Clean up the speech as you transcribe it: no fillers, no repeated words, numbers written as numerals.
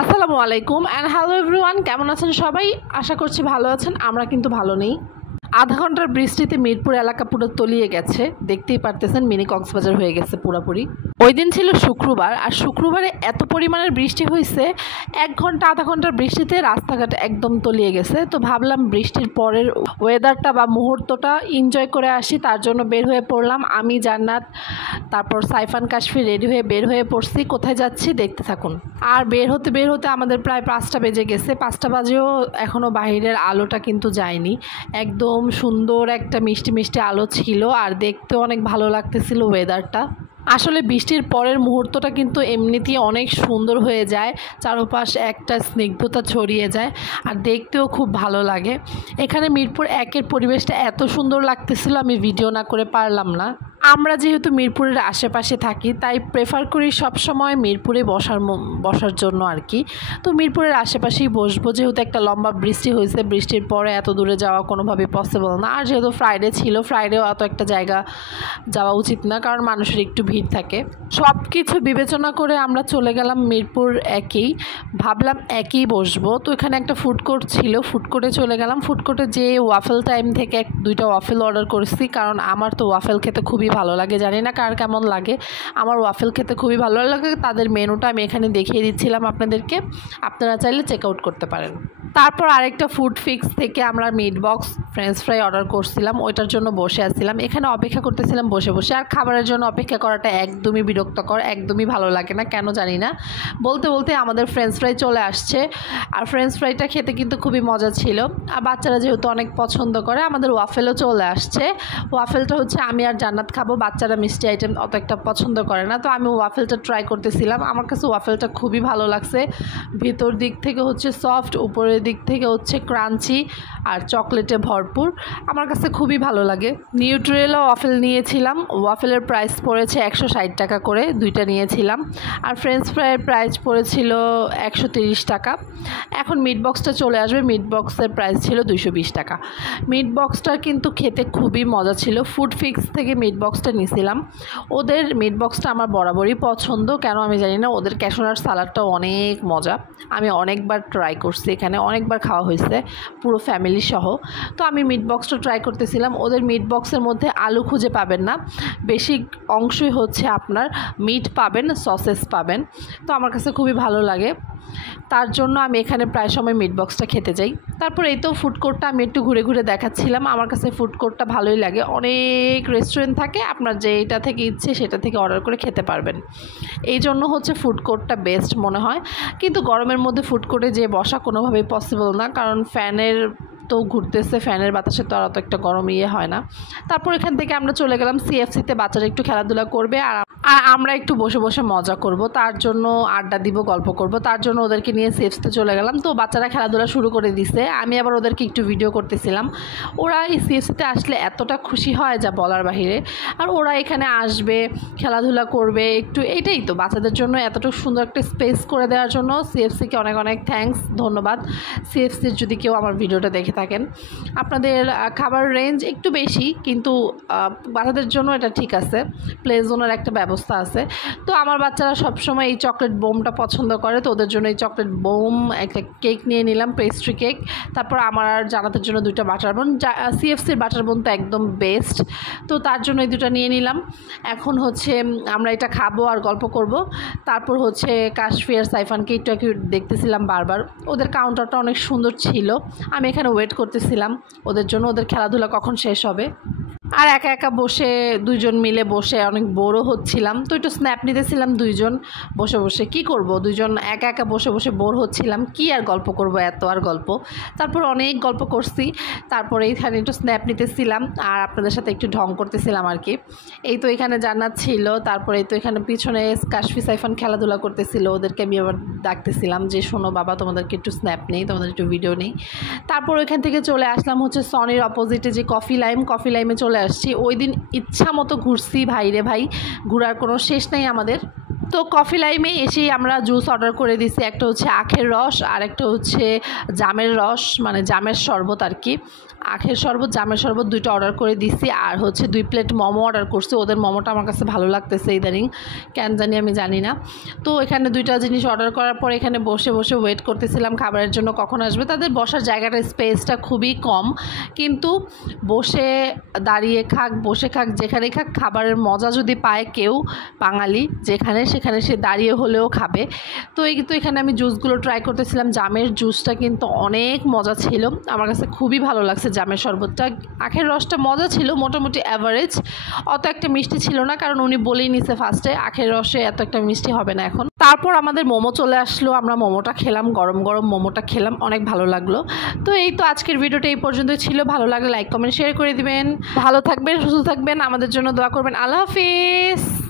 আসসালামু আলাইকুম and hello everyone, কেমন আছেন সবাই? আশা করছি ভালো আছেন। আমরা কিন্তু ভালো নেই। আধা ঘন্টার বৃষ্টিতে মিরপুর এলাকা পুরো তলিয়ে গেছে। দেখতেই পারতেছেন, মিনি কক্সবাজার হয়ে গেছে পুরোপুরি। ওই দিন ছিল শুক্রবার, আর শুক্রবারে এত পরিমাণের বৃষ্টি হয়েছে, 1 ঘন্টা আধা ঘন্টার বৃষ্টিতে রাস্তাঘাট একদম তলিয়ে গেছে। তো ভাবলাম বৃষ্টির পরের ওয়েদারটা বা মুহূর্তটা এনজয় করে আসি, তার জন্য বের হয়ে পড়লাম। আমি জান্নাত, তারপর সাইফান কাশফি রেডি হয়ে বের হয়ে পড়ছি। কোথায় যাচ্ছি দেখতে থাকুন। আর বের হতে আমাদের প্রায় 5টা বেজে গেছে। 5টা বাজেও এখনও বাইরের আলোটা কিন্তু যায়নি। একদম সুন্দর একটা মিষ্টি মিষ্টি আলো ছিল, আর দেখতেও অনেক ভালো লাগতেছিল ওয়েদারটা। আসলে বৃষ্টির পরের মুহূর্তটা কিন্তু এমনিতেই অনেক সুন্দর হয়ে যায়, চারপাশ একটা স্নিগ্ধতা ছড়িয়ে যায়, আর দেখতেও খুব ভালো লাগে। এখানে মিরপুর 1-এর পরিবেশটা এত সুন্দর লাগতেছিল, আমি ভিডিও না করে পারলাম না। আমরা যেহেতু মিরপুরের আশেপাশে থাকি, তাই প্রেফার করি সবসময় মিরপুরে বসার জন্য আর কি। তো মিরপুরের আশেপাশেই বসবো, যেহেতু একটা লম্বা বৃষ্টি হয়েছে। বৃষ্টির পরে এত দূরে যাওয়া কোনোভাবে পসিবল না। আর যেহেতু ফ্রাইডে ছিল, ফ্রাইডেও এত একটা জায়গা যাওয়া উচিত না, কারণ মানুষের একটু ভিড় থাকে। সব কিছু বিবেচনা করে আমরা চলে গেলাম মিরপুর 1-এই। ভাবলাম 1-এই বসবো। তো এখানে একটা ফুড কোর্ট ছিল, ফুড কোর্টে চলে গেলাম। ফুড কোর্টে যে ওয়াফেল টাইম থেকে 2টা ওয়াফেল অর্ডার করেছি, কারণ আমার তো ওয়াফেল খেতে খুবই ভালো লাগে। জানি না কার কেমন লাগে, আমার ওয়াফেল খেতে খুবই ভালো লাগে। তাদের মেনুটা আমি এখানে দেখিয়ে দিচ্ছিলাম আপনাদেরকে, আপনারা চাইলে চেক আউট করতে পারেন। তারপর আরেকটা ফুড ফিক্স থেকে আমরা meat box French fry order করছিলাম, ওইটার জন্য বসে আসছিলাম। এখানে অপেক্ষা করতেছিলাম বসে বসে। আর খাবারের জন্য অপেক্ষা করাটা একদমই বিরক্তকর, একদমই ভালো লাগে না, কেন জানি না। বলতে বলতে আমাদের ফ্রেঞ্চ ফ্রাই চলে আসছে, আর ফ্রেঞ্চ ফ্রাইটা খেতে কিন্তু খুবই মজা ছিল। আর বাচ্চারা যেহেতু অনেক পছন্দ করে, আমাদের ওয়াফেলও চলে আসছে। ওয়াফেলটা হচ্ছে আমি আর জান্নাত খাবো, বাচ্চারা মিষ্টি আইটেম অত একটা পছন্দ করে না। তো আমি ওয়াফেলটা ট্রাই করতেছিলাম। আমার কাছে ওয়াফেলটা খুবই ভালো লাগছে। ভিতর দিক থেকে হচ্ছে সফট, উপরের দিক থেকে হচ্ছে ক্রাঞ্চি, আর চকলেটে ভরপুর। আমার কাছে খুবই ভালো লাগে। নিউট্রেলা ওয়াফেল নিয়েছিলাম। ওয়াফেলের প্রাইস পড়েছে 160 টাকা করে, 2টা নিয়েছিলাম। আর ফ্রেঞ্চ ফ্রাইয়ের প্রাইস পড়েছিল 130 টাকা। এখন মিট বক্সটা চলে আসবে, মিট বক্সের প্রাইস ছিল 220 টাকা। মিট বক্সটা কিন্তু খেতে খুবই মজা ছিল। ফুড ফিক্স থেকে মিট বক্সটা নিয়েছিলাম। ওদের মিট বক্সটা আমার বরাবরই পছন্দ, কেন আমি জানি না। ওদের ক্যাশনার সালাডটাও অনেক মজা, আমি অনেকবার ট্রাই করছি, এখানে অনেকবার খাওয়া হয়েছে পুরো ফ্যামিলি সহ। তো আমি মিট বক্সটা ট্রাই করতেছিলাম। ওদের মিট বক্সের মধ্যে আলু খুঁজে পাবেন না, বেশি অংশই হচ্ছে আপনার মিট পাবেন, সসেস পাবেন। তো আমার কাছে খুবই ভালো লাগে, তার জন্য আমি এখানে প্রায় সময় মিট বক্সটা খেতে যাই। তারপর এই তো ফুড কোর্টটা আমি একটু ঘুরে ঘুরে দেখাচ্ছিলাম। আমার কাছে ফুড কোর্টটা ভালোই লাগে, অনেক রেস্টুরেন্ট থাকে, আপনার যেটা থেকে ইচ্ছে সেটা থেকে অর্ডার করে খেতে পারবেন। এই জন্য হচ্ছে ফুড কোর্টটা বেস্ট মনে হয়। কিন্তু গরমের মধ্যে ফুড কোর্টে যেয়ে বসা কোনোভাবেই পসিবল না, কারণ ফ্যানের তো ঘুরতেছে, ফ্যানের বাতাসে তো আর অত একটা গরম হয় না। তারপর এখান থেকে আমরা চলে গেলাম সিএফসিতে। বাচ্চারা একটু খেলাধুলা করবে, আর আমরা একটু বসে বসে মজা করব, তার জন্য আড্ডা দিব, গল্প করব, তার জন্য ওদেরকে নিয়ে সিএফসিতে চলে গেলাম। তো বাচ্চারা খেলাধুলা শুরু করে দিছে, আমি আবার ওদেরকে একটু ভিডিও করতেছিলাম। ওরা এই সিএফসিতে আসলে এতটা খুশি হয় যা বলার বাহিরে। আর ওরা এখানে আসবে, খেলাধুলা করবে একটু, এটাই তো বাচ্চাদের জন্য এতটুকু সুন্দর একটা স্পেস করে দেওয়ার জন্য সিএফসিকে অনেক অনেক থ্যাঙ্কস, ধন্যবাদ। সিএফসির যদি কেউ আমার ভিডিওটা দেখে থাকেন, আপনাদের খাবার রেঞ্জ একটু বেশি, কিন্তু বাচ্চাদের জন্য এটা ঠিক আছে, প্লে জোনের একটা ব্যবস্থা আছে। তো আমার বাচ্চারা সবসময় এই চকলেট বোমটা পছন্দ করে, তো ওদের জন্য এই চকলেট বোম একটা কেক নিয়ে নিলাম, পেস্ট্রি কেক। তারপর আমার আর জানাতের জন্য 2টা বাটার বোন, সিএফসির বাটার বোন তো একদম বেস্ট, তো তার জন্য এই 2টা নিয়ে নিলাম। এখন হচ্ছে আমরা এটা খাবো আর গল্প করব। তারপর হচ্ছে কাশফি আর সাইফানকে একটু একটু দেখতেছিলাম বারবার। ওদের কাউন্টারটা অনেক সুন্দর ছিল, আমি এখানে ওয়েট করতেছিলাম ওদের জন্য, ওদের খেলাধুলা কখন শেষ হবে। আর একা একা বসে, 2জন মিলে বসে অনেক বোরও হচ্ছিলাম, তো একটু স্ন্যাপ নিতেছিলাম 2জন বসে বসে। কি করব, 2জন একা একা বসে বসে বোর হচ্ছিলাম, কি আর গল্প করব, এত আর গল্প। তারপর অনেক গল্প করছি, তারপরে এইখানে একটু স্ন্যাপ নিতেছিলাম আর আপনাদের সাথে একটু ঢং করতেছিলাম আর কি। এই তো এখানে জান্নাত ছিল, তারপরে এই তো এখানে পিছনে কাশফি সাইফান খেলাধুলা করতেছিল, ওদেরকে আমি আবার ডাকতেছিলাম যে শোনো বাবা, তোমাদেরকে একটু স্ন্যাপ নেই, তোমাদের একটু ভিডিও নেই। তারপর ওইখান থেকে চলে আসলাম হচ্ছে সনির অপোজিটে যে কফি লাইমে চলে আসছি। ওই দিন ইচ্ছা মতো ঘুরছি ভাই রে ভাই, ঘোরার কোনো শেষ নেই আমাদের। তো কফি লাইমে এসেই আমরা জুস অর্ডার করে দিছি, একটা হচ্ছে আখের রস আর একটা হচ্ছে জামের রস, মানে জামের শরবত আর কি। আখের শরবত জামের শরবত দুইটা অর্ডার করে দিছি, আর হচ্ছে 2 প্লেট মোমো অর্ডার করছি। ওদের মোমোটা আমার কাছে ভালো লাগতেছে ইদানিং, কেন জানি আমি জানি না। তো এখানে 2টা জিনিস অর্ডার করার পর এখানে বসে বসে ওয়েট করতেছিলাম খাবারের জন্য কখন আসবে। তাদের বসার জায়গাটা স্পেসটা খুবই কম, কিন্তু বসে দাঁড়িয়ে খাক বসে খাক যেখানে খাক, খাবারের মজা যদি পায় কেউ বাঙালি যেখানে সেখানে সে দাঁড়িয়ে হলেও খাবে। তো এখানে আমি জুসগুলো ট্রাই করতেছিলাম। জামের জুসটা কিন্তু অনেক মজা ছিল, আমার কাছে খুবই ভালো লাগছে জামের শরবতটা। আখের রসটা মজা ছিল, মোটামুটি অ্যাভারেজ, অত একটা মিষ্টি ছিল না, কারণ উনি বলেই নিছে ফার্স্টে আখের রসে এত একটা মিষ্টি হবে না এখন। তারপর আমাদের মোমো চলে আসলো, আমরা মোমোটা খেলাম, গরম গরম মোমোটা খেলাম, অনেক ভালো লাগলো। তো এই তো আজকের ভিডিওটা এই পর্যন্ত ছিল। ভালো লাগলে লাইক কমেন্ট শেয়ার করে দিবেন। ভালো থাকবেন, সুস্থ থাকবেন, আমাদের জন্য দোয়া করবেন। আল্লাহ হাফিজ।